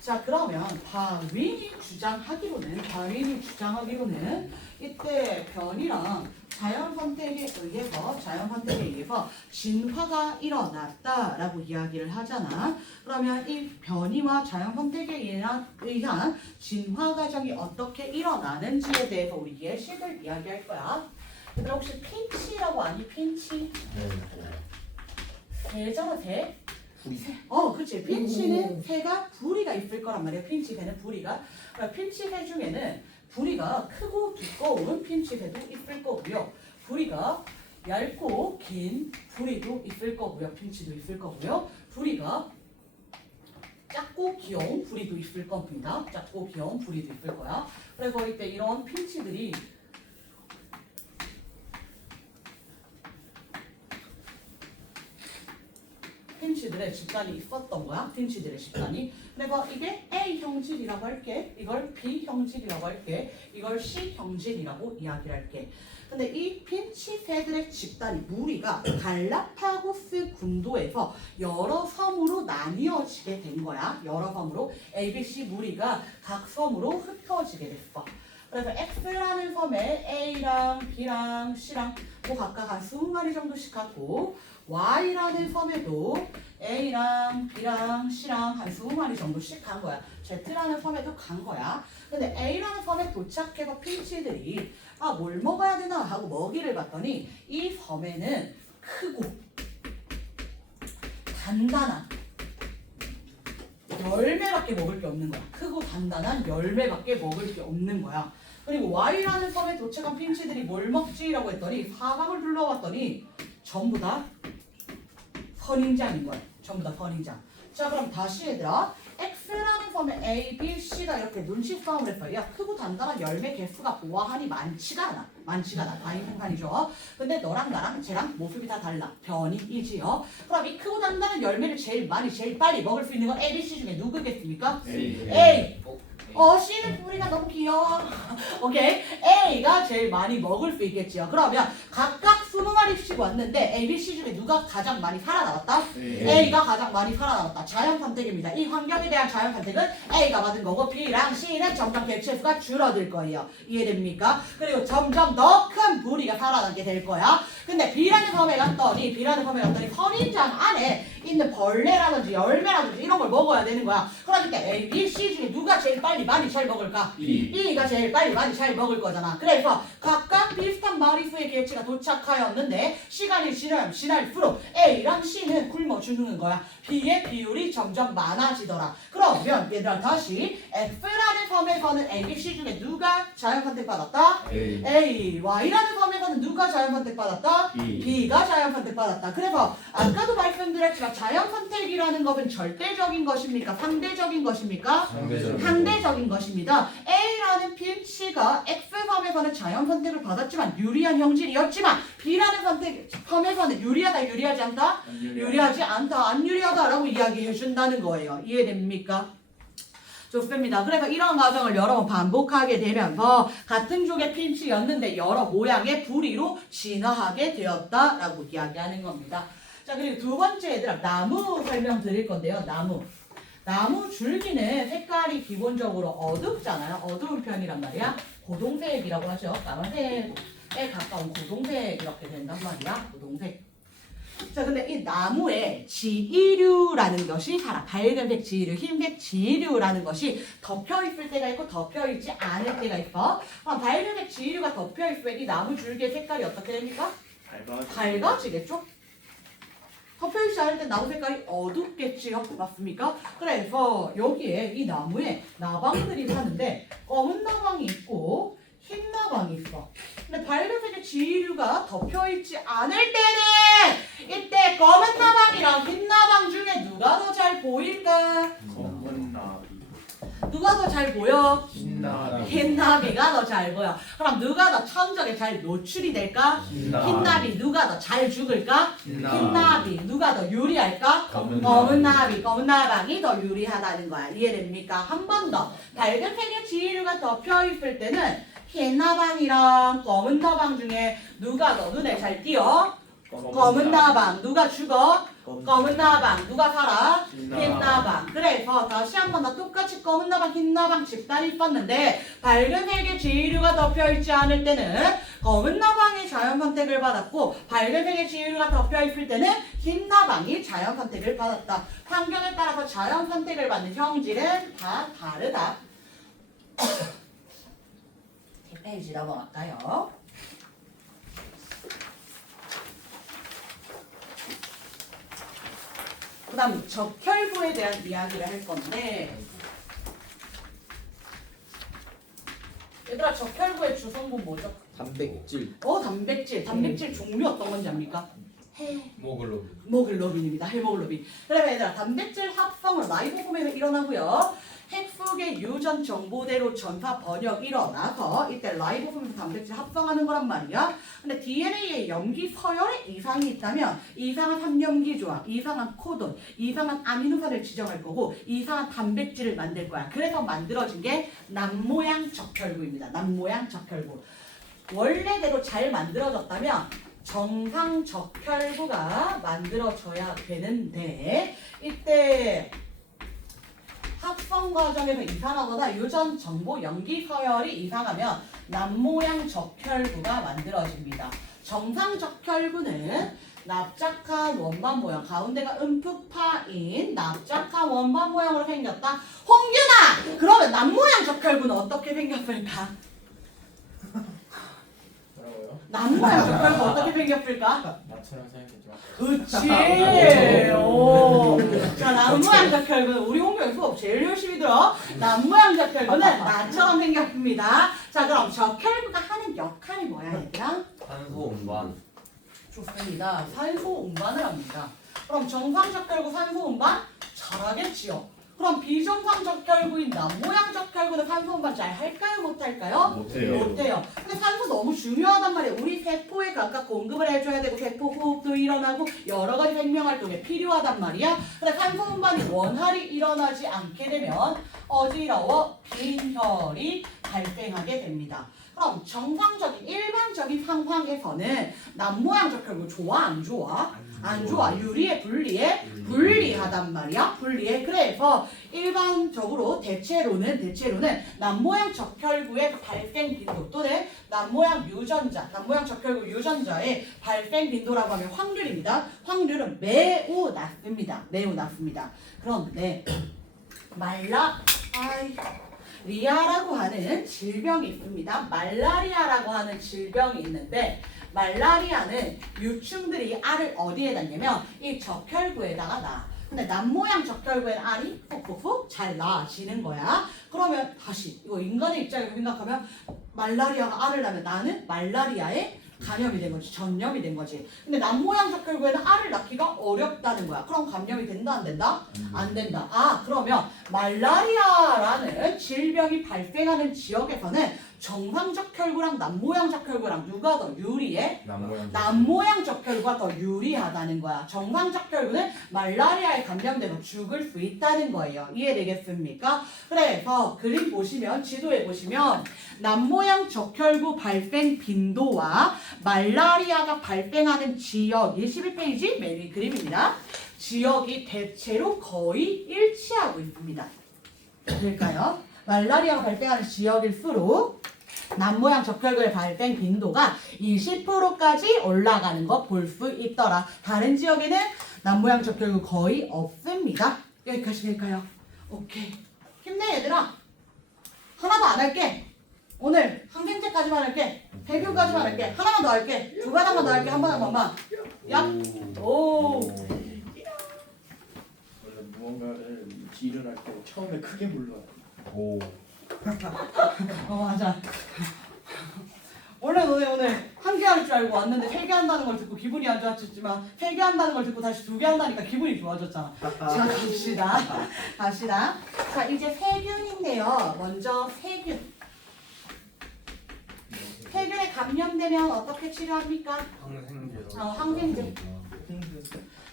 자, 그러면 다윈이 주장하기로는 이때 변이랑 자연 선택에 의해서 진화가 일어났다라고 이야기를 하잖아. 그러면 이 변이와 자연 선택에 의한 진화 과정이 어떻게 일어나는지에 대해서 우리 예식을 이야기할 거야. 얘들아, 혹시 핀치라고 아니? 핀치? 새잖아, 새. 그치. 핀치는 새가 부리가 있을 거란 말이야. 핀치 새는 부리가. 그러니까 핀치 새 중에는 부리가 크고 두꺼운 핀치 새도 있을 거고요. 부리가 얇고 긴 부리도 있을 거고요. 핀치도 있을 거고요. 부리가 작고 귀여운 부리도 있을 겁니다. 작고 귀여운 부리도 있을 거야. 그래서 이때 이런 핀치들의 집단이 있었던 거야. 핀치들의 집단이. 그래서 이게 A 형질이라고 할게. 이걸 B 형질이라고 할게. 이걸 C 형질이라고 이야기를 할게. 근데 이 핀치 새들의 집단이 무리가 갈라파고스 군도에서 여러 섬으로 나뉘어지게 된 거야. 여러 섬으로 A, B, C 무리가 각 섬으로 흩어지게 됐어. 그래서 X라는 섬에 A랑 B랑 C랑 뭐 각각 한 20마리 정도씩 갖고 Y라는 섬에도 A랑 B랑 C랑 한 20마리 정도씩 간 거야. Z라는 섬에도 간 거야. 근데 A라는 섬에 도착해서 핀치들이 뭘 먹어야 되나 하고 먹이를 봤더니 이 섬에는 크고 단단한 열매밖에 먹을 게 없는 거야. 크고 단단한 열매밖에 먹을 게 없는 거야. 그리고 Y라는 섬에 도착한 핀치들이 뭘 먹지라고 했더니 사방을 둘러봤더니 전부 다 선인장인 거예요. 전부 다 선인장. 자 그럼 다시 얘들아 X라는 펌에 A, B, C가 이렇게 눈치 싸움을 했어요. 야 크고 단단한 열매 개수가 보아하니 많지가 않아. 다인 생산이죠. 근데 너랑 나랑 쟤랑 모습이 다 달라. 변이이지요. 그럼 이 크고 단단한 열매를 제일 많이 제일 빨리 먹을 수 있는 건 A, B, C 중에 누구겠습니까? A. C는 뿌리가 너무 귀여워. 오케이. A가 제일 많이 먹을 수 있겠지요. 그러면 각각 20마리씩 왔는데 A, B, C 중에 누가 가장 많이 살아남았다? A가 가장 많이 살아남았다. 자연 선택입니다. 이 환경에 대한 자연 선택은 A가 받은 거고 B랑 C는 점점 개체수가 줄어들 거예요. 이해됩니까? 그리고 점점 더 큰 무리가 살아남게 될 거야. 근데 B라는 섬에 갔더니 선인장 안에 있는 벌레라든지 열매라든지 이런 걸 먹어야 되는 거야. 그러니까 A, B, C 중에 누가 제일 빨리 많이 잘 먹을까? B가 제일 빨리 많이 잘 먹을 거잖아. 그래서 각각 비슷한 마리수의 개체가 도착하였는데 시간이 지날수록 A랑 C는 굶어 죽는 거야. B의 비율이 점점 많아지더라. 그러면 얘들아 다시 X라는 섬에서는 A, B, C 중에 누가 자연 선택받았다? A. Y라는 섬에서는 누가 자연 선택받았다? B가 자연 선택받았다. 그래서 아까도 말씀드렸지만 자연 선택이라는 것은 절대적인 것입니까? 상대적인 것입니까? 상대적인 것입니다. A라는 C가 X섬에서는 자연 선택을 받았지만 유리한 형질이었지만 B라는 섬에서는 유리하다, 유리하지 않다? 유리하지 않다, 안 유리하다라고 이야기해 준다는 거예요. 이해됩니까? 좋습니다. 그래서 이런 과정을 여러 번 반복하게 되면서 같은 족의 핀치였는데 여러 모양의 부리로 진화하게 되었다라고 이야기하는 겁니다. 자 그리고 두 번째 얘들아 나무 설명 드릴 건데요. 나무 줄기는 색깔이 기본적으로 어둡잖아요. 어두운 편이란 말이야. 고동색이라고 하죠. 까만색에 가까운 고동색 이렇게 된단 말이야. 고동색. 자 근데 이 나무에 지이류라는 것이 살아. 밝은색 지이류, 흰색 지이류라는 것이 덮여있을 때가 있고 덮여있지 않을 때가 있어. 그럼 밝은색 지이류가 덮여있으면 이 나무 줄기의 색깔이 어떻게 됩니까? 밝아지겠죠? 덮여있지 않을 때 나무 색깔이 어둡겠지요? 맞습니까? 그래서 여기에 이 나무에 나방들이 사는데 검은 나방이 있고 흰 나방이 있어. 근데 밝은색의 지류가 덮여있지 않을 때는 이때 검은 나방이랑 흰 나방 중에 누가 더 잘 보일까? 검은 나비. 누가 더 잘 보여? 흰나비. 흰나비가 더 잘 보여. 그럼 누가 더 천적에 잘 노출이 될까? 흰나비. 누가 더 잘 죽을까? 흰나비. 누가 더 유리할까? 검은 나비. 검은 나방이 더 유리하다는 거야. 이해됩니까? 한 번 더. 밝은색의 지류가 덮여있을 때는 흰 나방이랑 검은 나방 중에 누가 더 눈에 잘 띄어? 검은 나방. 누가 죽어? 검은 나방. 누가 살아? 흰 나방. 그래서 다시 한 번 더 똑같이 검은 나방, 흰 나방 집단이 있었는데 밝은색의 지류가 덮여있지 않을 때는 검은 나방이 자연 선택을 받았고 밝은색의 지류가 덮여있을 때는 흰 나방이 자연 선택을 받았다. 환경에 따라서 자연 선택을 받는 형질은 다 다르다. 페이지 넘어갈까요? 그 다음 적혈구에 대한 이야기를 할 건데 얘들아 적혈구의 주성분 뭐죠? 단백질. 단백질 종류 어떤 건지 압니까? 헤모글로빈. 헤모글로빈입니다. 헤모글로빈. 그러면 얘들아 단백질 합성은 라이보솜에서 일어나고요. 핵 속의 유전 정보대로 전파 번역 일어나서 이때 라이보솜에서 단백질 합성하는 거란 말이야. 근데 DNA에 염기 서열에 이상이 있다면 이상한 삼염기 조합, 이상한 코돈, 이상한 아미노산을 지정할 거고 이상한 단백질을 만들 거야. 그래서 만들어진 게 남모양 적혈구입니다. 남모양 적혈구. 원래대로 잘 만들어졌다면 정상 적혈구가 만들어져야 되는데 이때 합성 과정에서 이상하거나 유전 정보 염기 서열이 이상하면 남모양 적혈구가 만들어집니다. 정상 적혈구는 납작한 원반 모양, 가운데가 움푹 파인 납작한 원반 모양으로 생겼다. 홍균아! 그러면 남모양 적혈구는 어떻게 생겼을까? 뭐라고요? 남모양 적혈구 어떻게 생겼을까? 나처럼 생겼죠. 그치. 오. 자, 남모양 적혈구는 우리 홍경 수업 제일 열심히 들어. 남모양 적혈구는 나처럼 생겼습니다. 자, 그럼 적혈구가 하는 역할이 뭐야, 얘들아? 산소 운반. 좋습니다. 산소 운반을 합니다. 그럼 정상적혈구 산소 운반 잘하겠지요. 그럼 비정상적혈구인 남모양적혈구는 산소 운반 잘 할까요? 못할까요? 못해요. 못해요. 근데 산소 너무 중요하단 말이에요. 우리 세포에 각각 공급을 해줘야 되고 세포 호흡도 일어나고 여러 가지 생명활동에 필요하단 말이야. 근데 산소 운반이 원활히 일어나지 않게 되면 어지러워 빈혈이 발생하게 됩니다. 그럼 정상적인 일반적인 상황에서는 남모양적혈구 좋아 안 좋아? 안 좋아. 유리해 불리해? 불리하단 말이야. 불리해. 그래서 일반적으로 대체로는 남모양 적혈구의 발생 빈도 또는 남모양 적혈구 유전자의 발생 빈도라고 하면 확률입니다. 확률은 매우 낮습니다. 매우 낮습니다. 그런데 리아라고 하는 질병이 있습니다. 말라리아라고 하는 질병이 있는데 말라리아는 유충들이 알을 어디에 낳냐면 이 적혈구에다가 낳아. 근데 남모양 적혈구에는 알이 푹푹푹 잘 낳아지는 거야. 그러면 다시 이거 인간의 입장에서 생각하면 말라리아가 알을 낳으면 나는 말라리아에 감염이 된 거지. 전염이 된 거지. 근데 남모양 적혈구에는 알을 낳기가 어렵다는 거야. 그럼 감염이 된다 안 된다? 안 된다. 아 그러면 말라리아라는 질병이 발생하는 지역에서는 정상적 혈구랑 남모양적 혈구랑 누가 더 유리해? 남모양 적혈구가 더 유리하다는 거야. 정상적 혈구는 말라리아에 감염돼서 죽을 수 있다는 거예요. 이해되겠습니까? 그래서 그림 보시면 지도에 보시면 남모양 적혈구 발생 빈도와 말라리아가 발생하는 지역 21페이지 메뉴 그림입니다. 지역이 대체로 거의 일치하고 있습니다. 될까요? 말라리아가 발생하는 지역일수록 남모양 적혈구의 발생 빈도가 20%까지 올라가는 거 볼 수 있더라. 다른 지역에는 남모양 적혈구 거의 없습니다. 여기까지 될까요? 오케이. 힘내 얘들아. 하나도 안 할게. 오늘 항생제까지만 할게. 배균까지만 할게. 하나만 더 할게. 두 가닥만 더 할게. 한 번만. 얍. 오. 원래 무언가를 딜을 할 때 처음에 크게 불러요. 오. 맞아. 원래 너네 오늘 한 개 할 줄 알고 왔는데 세 개 한다는 걸 듣고 기분이 안 좋았지만 세 개 한다는 걸 듣고 다시 두 개 한다니까 기분이 좋아졌잖아. 자 갑시다. 자 이제 세균인데요. 먼저 세균. 세균에 감염되면 어떻게 치료합니까? 항생제.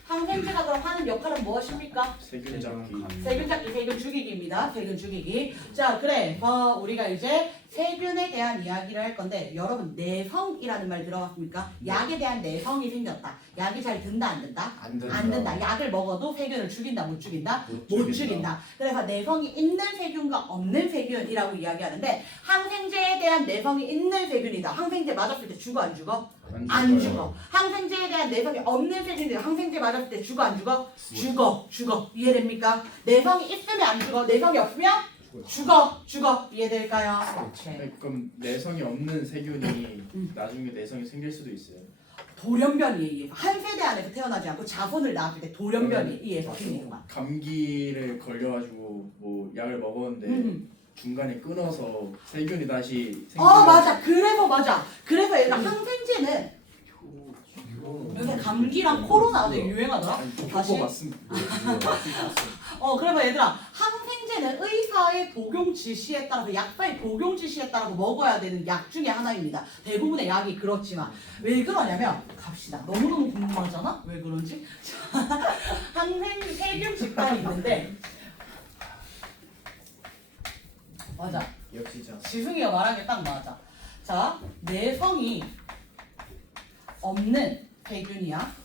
항생제가 그럼 하는 역할은 무엇입니까? 세균 잡기. 세균 잡기, 세균 죽이기입니다. 세균 죽이기. 자, 그래서 우리가 이제 세균에 대한 이야기를 할 건데 여러분 내성이라는 말 들어봤습니까? 약에 대한 내성이 생겼다. 약이 잘 든다 안 든다? 안 된다. 안 된다. 약을 먹어도 세균을 죽인다 못 죽인다? 못 죽인다. 그래서 내성이 있는 세균과 없는 세균이라고 이야기하는데 항생제에 대한 내성이 있는 세균이다. 항생제 맞았을 때 죽어 안 죽어? 안 죽어. 항생제에 대한 내성이 없는 세균이 항생제 맞았을 때 죽어 안 죽어? 죽어. 이해됩니까? 내성이 있으면 안 죽어. 내성이 없으면 죽어. 이해될까요? 오케이. 네, 그럼 내성이 없는 세균이 나중에 내성이 생길 수도 있어요. 돌연변이에 의해서 한 세대 안에서 태어나지 않고 자손을 낳았을 때 돌연변이에 의해서 생기는 거야. 감기를 걸려가지고 뭐 약을 먹었는데 중간에 끊어서 세균이 다시 맞아. 그래서 얘가 항생제는 요새 감기랑 코로나 되게 유행하더라. 다시. 맞습니다. 그래서 얘들아 항생제는 의사의 복용 지시에 따라서 약사의 복용 지시에 따라서 먹어야 되는 약 중에 하나입니다. 대부분의 약이 그렇지만 왜 그러냐면 갑시다. 너무너무 궁금하잖아? 왜 그런지? 세균 집단이 있는데 맞아. 역시 자. 지승이가 말한 게 딱 맞아. 자, 내성이 없는 세균이야.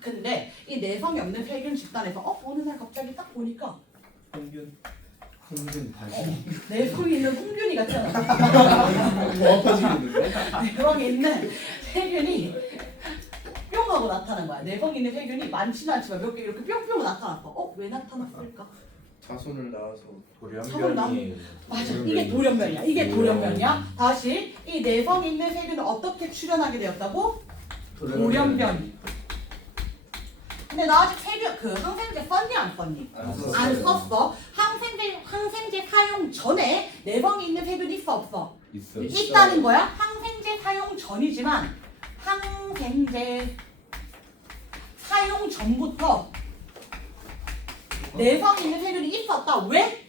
근데 이 내성이 없는 세균 집단에서 어느 날 갑자기 딱 보니까 흥분 다시. 내성이 있는 홍균이가 태어났어. 더 아파지겠는데? 내성이 있는 세균이 뿅 하고 나타난 거야. 내성이 있는 세균이 많지는 않지만 몇 개 이렇게 뿅뿅 나타났어. 왜 나타났을까? 자손을 낳아서 돌연변이. 맞아. 이게 돌연변이야. 다시 이 내성 있는 세균은 어떻게 출현하게 되었다고? 돌연변이. 근데 나 아직 항생제 썼니 안 썼니? 안 썼어. 항생제 사용 전에 내성이 있는 세균이 있어 없어? 있어. 있다는 거야. 항생제 사용 전이지만 항생제 사용 전부터 내성 있는 세균이 있었다. 왜?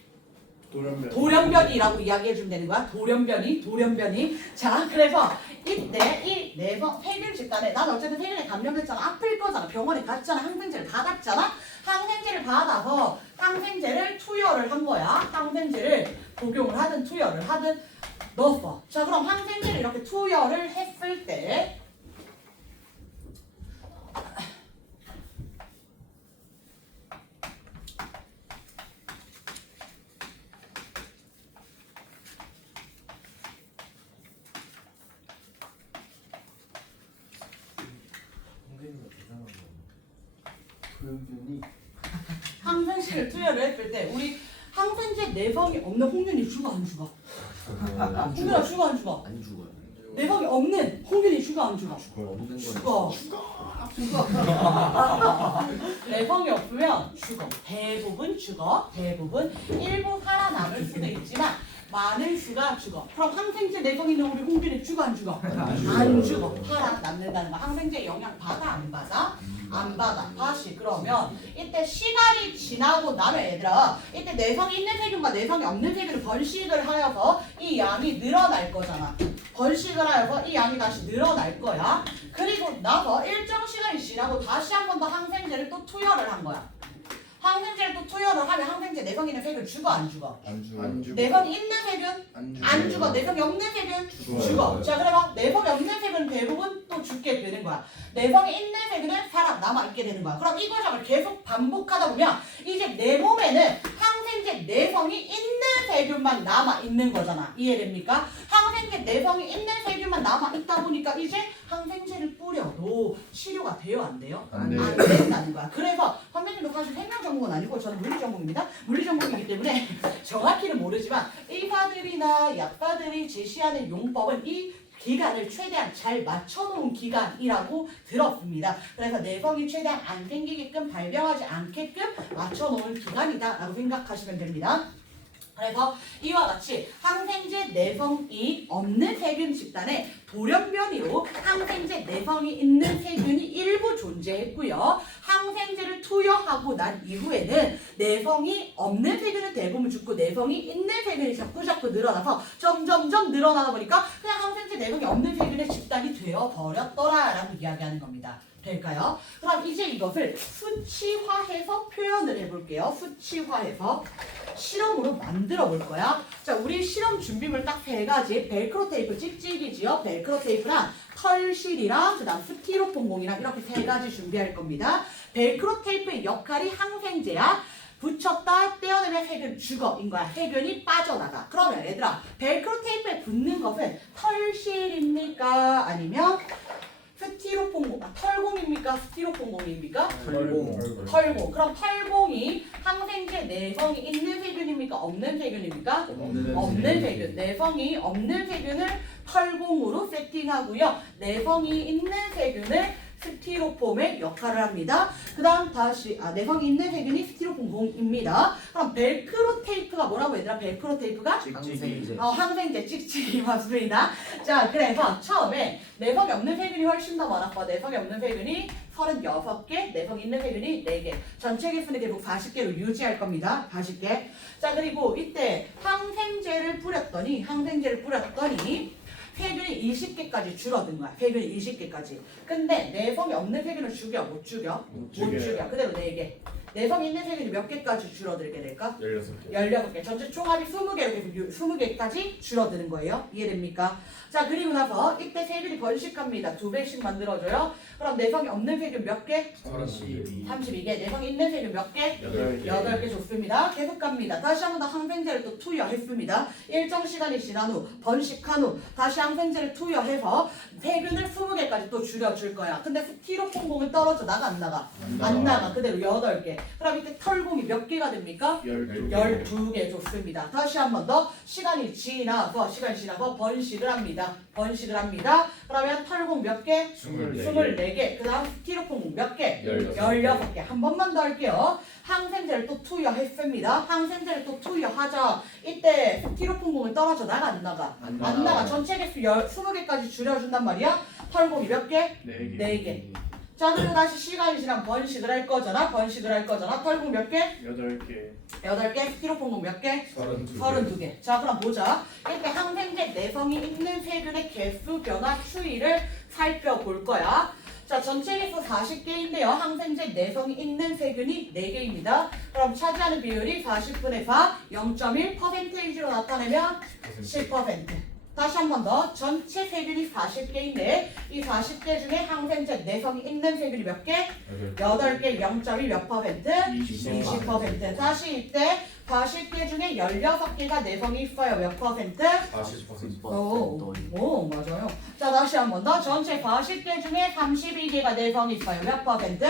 돌연변이라고 이야기해주면 되는 거야. 돌연변이. 자, 그래서 이때 이 내성 세균 집단에 난 어쨌든 세균에 감염됐잖아. 아플 거잖아. 병원에 갔잖아. 항생제를 받았잖아. 항생제를 받아서 항생제를 투여를 한 거야. 항생제를 복용을 하든 투여를 하든 넣었어. 자, 그럼 항생제를 이렇게 투여를 했을 때 소영준이 항생제를 투여를 했을 때 우리 항생제 내성이 없는 홍균이 죽어 안 죽어? 홍균아 죽어 안 죽어? 안 죽어요. 내성이 없는 홍균이 죽어 안 죽어? 없는 건 죽어. 내성이 없으면 죽어. 대부분 죽어. 대부분 일부 살아남을 수도 있지만 많은 수가 죽어. 그럼 항생제 내성 있는 우리 홍균이 죽어 안 죽어? 안 죽어. 살아남는다는 거. 항생제 영향 받아 안 받아? 안 받아. 다시 그러면 이때 시간이 지나고 나면 얘들아 이때 내성이 있는 세균과 내성이 없는 세균을 번식을 하여서 이 양이 늘어날 거잖아. 번식을 하여서 이 양이 다시 늘어날 거야. 그리고 나서 일정 시간이 지나고 다시 한 번 더 항생제를 또 투여를 한 거야. 항생제를 또 투여를 하면 항생제 내성 있는 세균 죽어 안 죽어? 안 죽어. 내성이 있는 세균 안 죽어. 내성이 없는 세균 죽어. 자, 그러면 내성이 없는 세균은 대부분 또 죽게 되는 거야. 내성이 있는 세균은 살아남아 있게 되는 거야. 그럼 이 과정을 계속 반복하다 보면 이제 내 몸에는 항생제 내성이 있는 세균만 남아 있는 거잖아. 이해됩니까? 항생제 내성이 있는 세균만 남아 있다 보니까 이제 항생제를 뿌려도 치료가 돼요, 안 돼요? 안 돼요. 안 된다는 거야. 그래서 선생님도 사실 생명 전공은 아니고 저는 물리 전공입니다. 물리 전공이기 때문에 정확히는 모르지만 의사들이나 약사들이 제시하는 용법은 이 기간을 최대한 잘 맞춰놓은 기간이라고 들었습니다. 그래서 내성이 최대한 안 생기게끔 발병하지 않게끔 맞춰놓은 기간이다라고 생각하시면 됩니다. 그래서 이와 같이 항생제 내성이 없는 세균 집단에 돌연변이로 항생제 내성이 있는 세균이 일부 존재했고요. 항생제를 투여하고 난 이후에는 내성이 없는 세균은 대부분 죽고 내성이 있는 세균이 자꾸 늘어나서 점점점 늘어나다 보니까 그냥 항생제 내성이 없는 세균의 집단이 되어버렸더라라고 이야기하는 겁니다. 될까요? 그럼 이제 이것을 수치화해서 표현을 해볼게요. 수치화해서 실험으로 만들어 볼 거야. 자, 우리 실험 준비물 딱 세 가지. 벨크로 테이프 찍찍이지요. 벨크로 테이프랑 털실이랑 그다음 스티로폼 공이랑 이렇게 세 가지 준비할 겁니다. 벨크로 테이프의 역할이 항생제야. 붙였다 떼어내면 세균 죽어인 거야. 세균이 빠져나가. 그러면 얘들아 벨크로 테이프에 붙는 것은 털실입니까? 아니면 스티로폼 공, 털공입니까? 스티로폼 공입니까? 털공. 그럼 털공이 항생제 내성이 있는 세균입니까? 없는 세균입니까? 없는 세균. 내성이 없는 세균을 털공으로 세팅하고요. 내성이 있는 세균을 스티로폼의 역할을 합니다. 그 다음 다시 내성이 있는 세균이 스티로폼 공입니다. 그럼 벨크로 테이프가 뭐라고 얘들아? 벨크로 테이프가? 항생제. 항생제 찍찍이 맞습니다. 자, 그래서 처음에 내성이 없는 세균이 훨씬 더 많았고 내성이 없는 세균이 36개, 내성이 있는 세균이 4개. 전체 개수는 계속 40개로 유지할 겁니다. 40개. 자, 그리고 이때 항생제를 뿌렸더니 세균이 20개까지 줄어든 거야. 세균이 20개까지. 근데 내성이 없는 세균을 죽여? 못 죽여? 못 죽여. 그대로 4개. 내성이 있는 세균이 몇 개까지 줄어들게 될까? 16개. 16개. 전체 총합이 20개로 계속 20개까지 줄어드는 거예요. 이해됩니까? 자, 그리고 나서 이때 세균이 번식합니다. 2배씩 만들어줘요. 그럼 내성이 없는 세균 몇 개? 32개. 내성이 있는 세균 몇 개? 8개 좋습니다. 계속 갑니다. 다시 한 번 더 항생제를 또 투여했습니다. 일정 시간이 지난 후 번식한 후 다시 항생제를 투여해서 세균을 20개까지 또 줄여줄 거야. 근데 스티로폼 공은 떨어져 나가 안 나가? 안 나가. 그대로 8개. 그럼 이때 털공이 몇 개가 됩니까? 12개 좋습니다. 다시 한 번 더 시간이 지나서 번식을 합니다. 그러면 털공 몇 개? 24개. 그 다음 스티로폼 몇 개? 16개. 한 번만 더 할게요. 항생제를 또 투여했습니다. 항생제를 또 투여하자. 이때 스티로폼 공은 떨어져 나가 안 나가? 안 나가. 전체 개수 20개까지 줄여준단 말이야. 털공이 몇 개? 4개. 자, 그리고 다시 시간이 지나면 번식을 할 거잖아. 털국 몇 개? 8개. 8개. 스티로폼국 몇 개? 32개. 32개. 자, 그럼 보자. 이때 항생제 내성이 있는 세균의 개수 변화 추이를 살펴볼 거야. 자, 전체 개수 40개인데요. 항생제 내성이 있는 세균이 4개입니다. 그럼 차지하는 비율이 40분의 4, 0.1%로 나타내면 10%. 다시 한 번 더. 전체 세균이 40개인데 이 40개 중에 항생제 내성이 있는 세균이 몇 개? 8개, 0.1 몇 퍼센트? 20%. 다시 이때 40개 중에 16개가 내성이 있어요. 몇 퍼센트? 40%. 오, 맞아요. 자, 다시 한 번 더. 전체 40개 중에 32개가 내성이 있어요. 몇 퍼센트?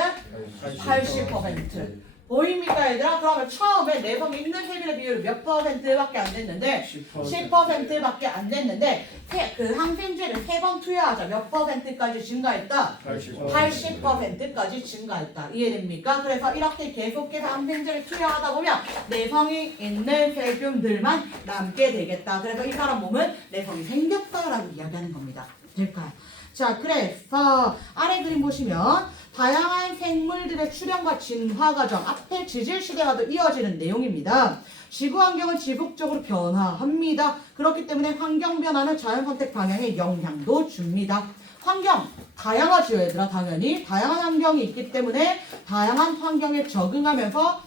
80%. 보입니까, 얘들아? 그러면 처음에 내성 있는 세균의 비율이 몇 퍼센트밖에 안 됐는데 10%밖에 안 됐는데 그 항생제를 3번 투여하자 몇 퍼센트까지 증가했다? 80%까지 증가했다. 이해됩니까? 그래서 이렇게 계속해서 항생제를 투여하다 보면 내성이 있는 세균들만 남게 되겠다. 그래서 이 사람 몸은 내성이 생겼다라고 이야기하는 겁니다. 될까요? 자, 그래서 아래 그림 보시면 다양한 생물들의 출현과 진화 과정, 앞에 지질 시대와도 이어지는 내용입니다. 지구 환경은 지속적으로 변화합니다. 그렇기 때문에 환경 변화는 자연 선택 방향에 영향도 줍니다. 환경 다양하죠, 얘들아. 당연히 다양한 환경이 있기 때문에 다양한 환경에 적응하면서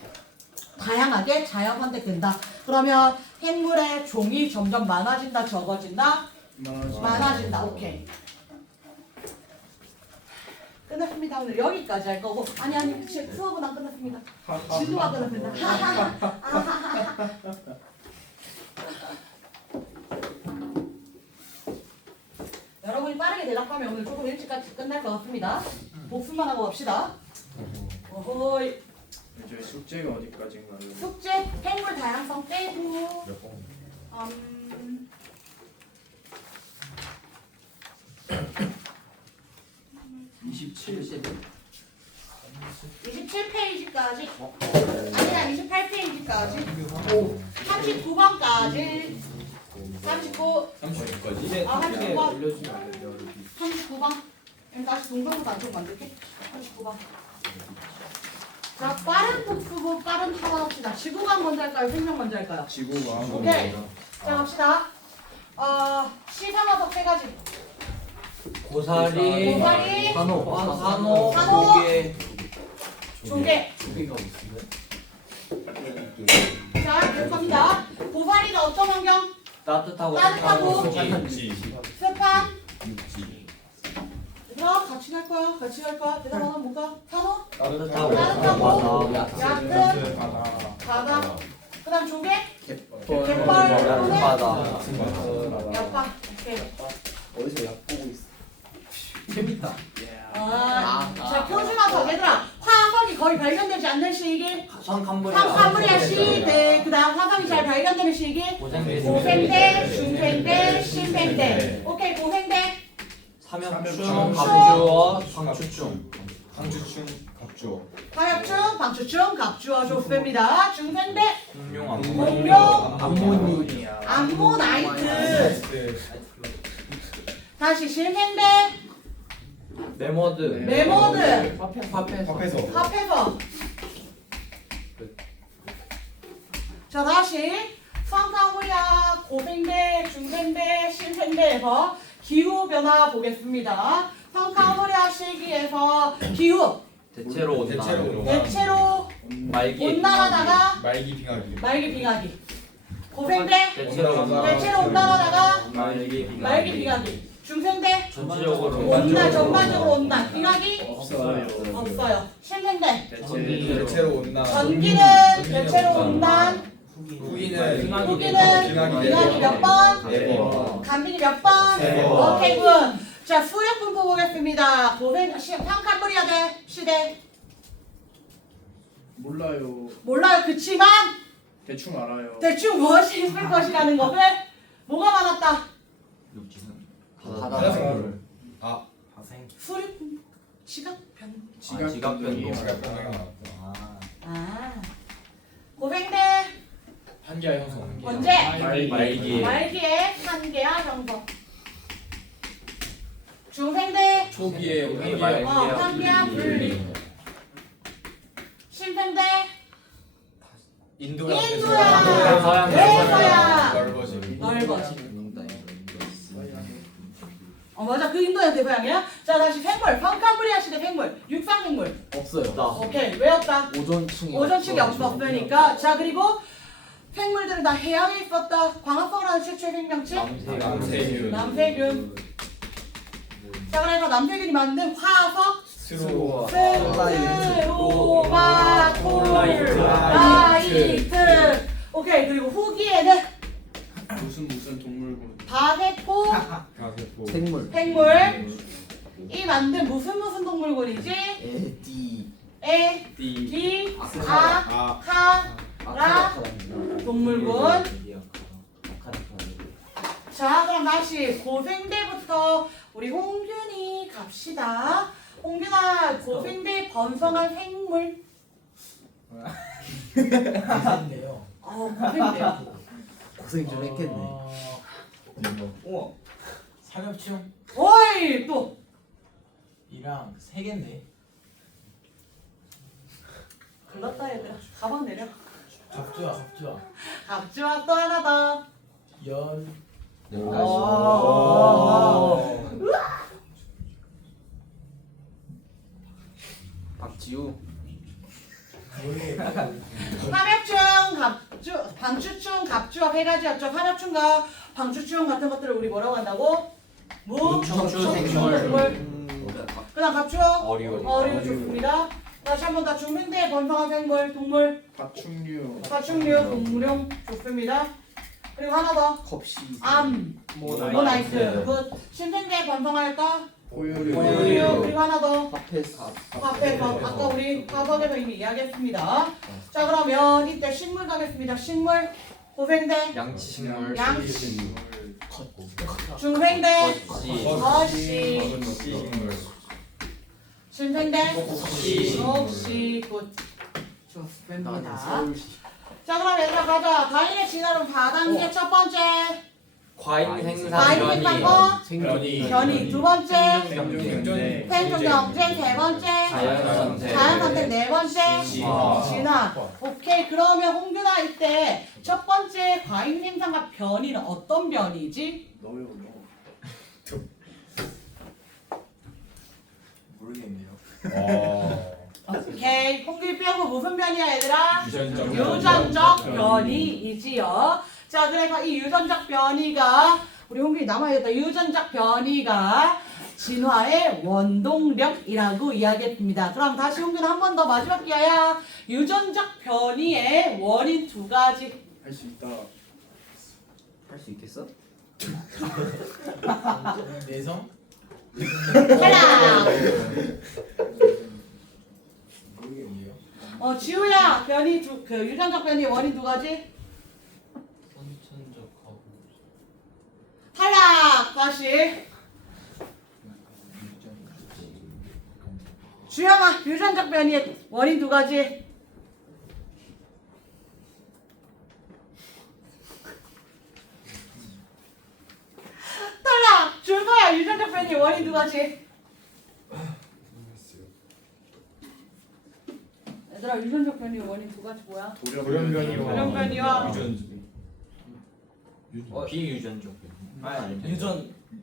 다양하게 자연 선택된다. 그러면 생물의 종이 점점 많아진다, 적어진다? 많아진다. 오케이. 끝났습니다. 오늘 여기까지 할 거고 아니 수업은 안 끝났습니다. 지수가 끝났습니다. 여러분이 빠르게 대답하면 오늘 조금 일찍까지 끝날 것 같습니다. 복습만 하고 갑시다. 어허이. 저희 숙제가 어디까지인가요? 숙제 생물 다양성 빼고 27페이지까지 아니야 28페이지까지 39번까지 39 30까지? 아 39번 올려주면 안 돼요. 39번 다시 동영상 단속 만들게 39번 자 빠른 복수고 빠른 하나합시다 지구광 먼저 할까요? 생명 먼저 할까요? 지구가 오케이 자 갑시다 시상화석 3가지 고사리, 한호, 한호, 조개 조개가 있으면? 자 계속합니다 고사리가 어떤 환경? 따뜻하고 육지. 습한 육지. 얘들아 같이 갈 거야 대답하면 뭔가 산호 따뜻하고 따뜻하고 얕은 얕은 바다 그 다음 조개 갯벌 또는 바다 약방 오케이 어디서 약 보고 있어? 재밌다. 자 표준화석 얘들아 화석이 거의 발견되지 않는 시기 캄보리아 시대 그 다음 화석이 잘 발견되는 시기 고생대, 중생대, 신생대 오케이 고생대 삼엽충, 갑주어, 방추충 강주충, 갑주어. 화엽충, 방추충, 갑주어 좋습니다 중생대 공룡, 공룡, 암모니아, 암모나이트 다시 신생대 메모드, 메모드 합해서. 합해서 자 다시 성카무리아 고생대, 중생대, 신생대에서 기후변화 보겠습니다. 성카무리아 시기에서 기후 대체로 대체로 말기, 온난화다가 말기 빙하기. 말기 빙하기 고생대 대체로 온난화다가 말기, 말기 빙하기 중생대 전체적으로 전반적으로 온난 빙하기 없어요. 없어요. 신생대 대체로 온나. 전기는 대체로 온난 후기는 빙하기 몇 번? 네 번. 간빈이 몇 번? 세 번. 오케이 굿. 자 수력 분포 보겠습니다. 성카무리아 대 시대 몰라요. 그치만 대충 알아요. 대충 무엇이 있을 것이라는 것을 뭐가 많았다? 바다생물. 수력 분포 지각 변 지각 변동. 지각 변동이 나왔다. 고생대 한계와 형성. 언제? 말기, 말기에 한계야 형성 중생대 초기에 환기와 분리. 신생대 인도양 인도양. 왜서야 넓어지. 넓어지. 맞아, 그 인도양 대서양이야. 자, 다시 생물, 캄브리아 시대 생물, 육상 생물. 없어요. 오케이, 왜 없다? 오존층이 오존층이 없으니까. 자, 그리고 생물들은 다 해양에 있었다. 광합성을 하는 최초의 생명체 남세균. 남세균. 자, 그래서 남세균이 만든 화석 스로. 스로마톨라이트. 오케이, 그리고 후기에는 무슨 동물군. 다세포 가세포. 생물 생물. 이 만든 무슨 동물군이지? 에디 에, 띠. 디, 아. 카, 동물군. 자, 그럼 다시 고생대부터 우리 홍균이 갑시다. 홍균아, 고생대 번성한 생물. 인데요. 고생대요. 고생 좀 했겠네. 우와. 삼엽충 어이, 또. 이랑 세 개인데. 글렀다 얘들아. 가방 내려. 갑주야. 갑주와 또 하나 더. 연. 박지우 삼엽충, 방추충, 갑주와 세 가지였죠. 삼엽충과 방추충 같은 것들을 우리 뭐라고 한다고? 무충충생물. 그다음 갑주어 어류. 어류 좋습니다. 다시 한 번 더 중생대 번성한 생물 동물 파충류. 파충류 동물용 좋습니다. 그리고 하나 더 컵시 모나이트 굿. 신생대 번성하였다 포유류. 포유류. 그리고 하나 더 파페스 아까 우리 화석에서 이미 이야기했습니다. 자, 그러면 이때 식물 가겠습니다. 식물 고생대 양치식물. 양치 중생대 거시 신생대 혹시 굿 좋습니다. 자, 그럼 얘들아 가자. 과일의 진화론 4단계 첫 번째 과잉 생산 과잉 변이. 생산과 변이. 변이 두 번째 생존. 생존 경쟁 세 번째 자연선택. 자연선택 네 번째 진화. 진화. 오케이, 그러면 홍균아 이때 첫 번째 과잉 생산과 변이는 어떤 변이지? 너요. 모르겠네요. 오케이, 홍균이 빼고 무슨 변이야 얘들아? 유전적. 유전적 변이이지요. 자, 그래서 이 유전적 변이가 우리 홍균이 남아있다. 유전적 변이가 진화의 원동력이라고 이야기했습니다. 그럼 다시 홍균 한 번 더 마지막 기회야. 유전적 변이의 원인 두 가지. 할 수 있다. 할 수 있겠어? 내성? 하나. 모르겠네요. 지우야, 변이 그 유전적 변이의 원인 두 가지. 선천적하고. 탈락. 다시. 주영아, 유전적 변이의 원인 두 가지. 탈락. 줄거야, 유전적 변이의 원인 두 가지. 얘들아, 유전적 변이의 원인 두 가지 뭐야? 돌연변이와 돌연변이와 비유전적.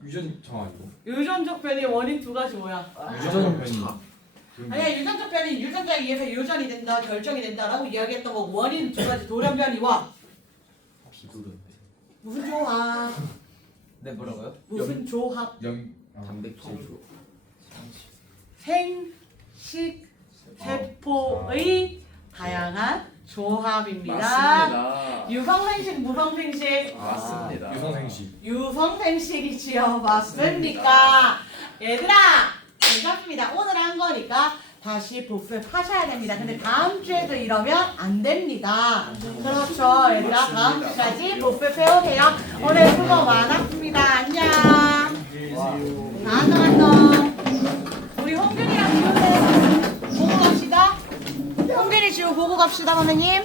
유전 정하고. 유전적 변이의 원인 두 가지 뭐야? 유전 변이. 아니야, 유전적 변이 유전자에 의해서 유전이 된다, 결정이 된다라고 이야기했던 거고, 원인 두 가지 돌연 변이와 무슨 조합? 네, 뭐라고요? 무슨 조합? 단백질 생식 세포의 다양한 조합입니다. 맞습니다. 유성생식, 무성생식? 맞습니다. 유성생식. 유성생식이지요. 맞습니까? 얘들아, 괜찮습니다. 오늘 한 거니까 다시 복습하셔야 됩니다. 근데 다음 주에도 이러면 안 됩니다. 그렇죠. 얘들아, 다음 주까지 복습해오세요. 오늘 수고 많았습니다. 안녕. 안녕. 우리 홍균이랑 지훈이 보고 갑시다. 홍균이 지훈 보고 갑시다, 선생님.